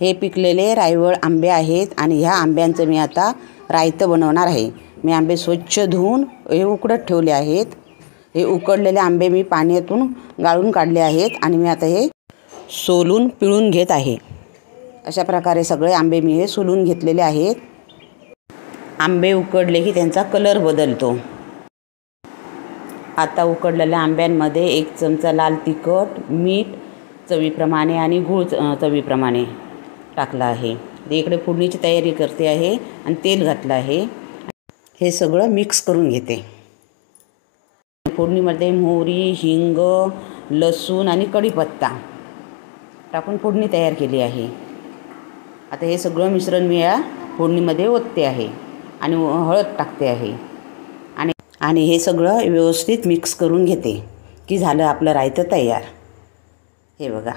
हे पिकलेले रायवळ आंबे आहेत आणि ह्या आंब्यांचं मी आता रायतं बनवणार आहे। मी आंबे स्वच्छ धुवून हे उकडत ठेवले आहेत। हे उकडलेले आंबे मी पाण्यातून गाळून काढले आहेत आणि मी आता हे सोलून पिळून घेत आहे। अशा प्रकारे सगळे आंबे मी हे सोलून घेतलेले आहेत। आंबे उकडले की त्यांचा कलर बदलतो। आता उकडलेल्या आंब्यांमध्ये 1 चमचा लाल तिखट, मीठ चवीप्रमाणे आणि गूळ चवीप्रमाणे टाकला आहे। इकडे फोडणीची तयारी करते आहे आणि तेल घातलं आहे। हे सगळं मिक्स करून घेते। फोडणीमध्ये मोहरी, हिंग, लसूण आणि कढीपत्ता टाकून फोडणी तयार केली आहे। आता हे सगळं मिश्रण मी या फोडणीमध्ये ओतते आहे आणि हळद टाकते आहे आणि हे सगळं व्यवस्थित मिक्स करून घेते की झालं आपलं रायतं तयार। हे बघा।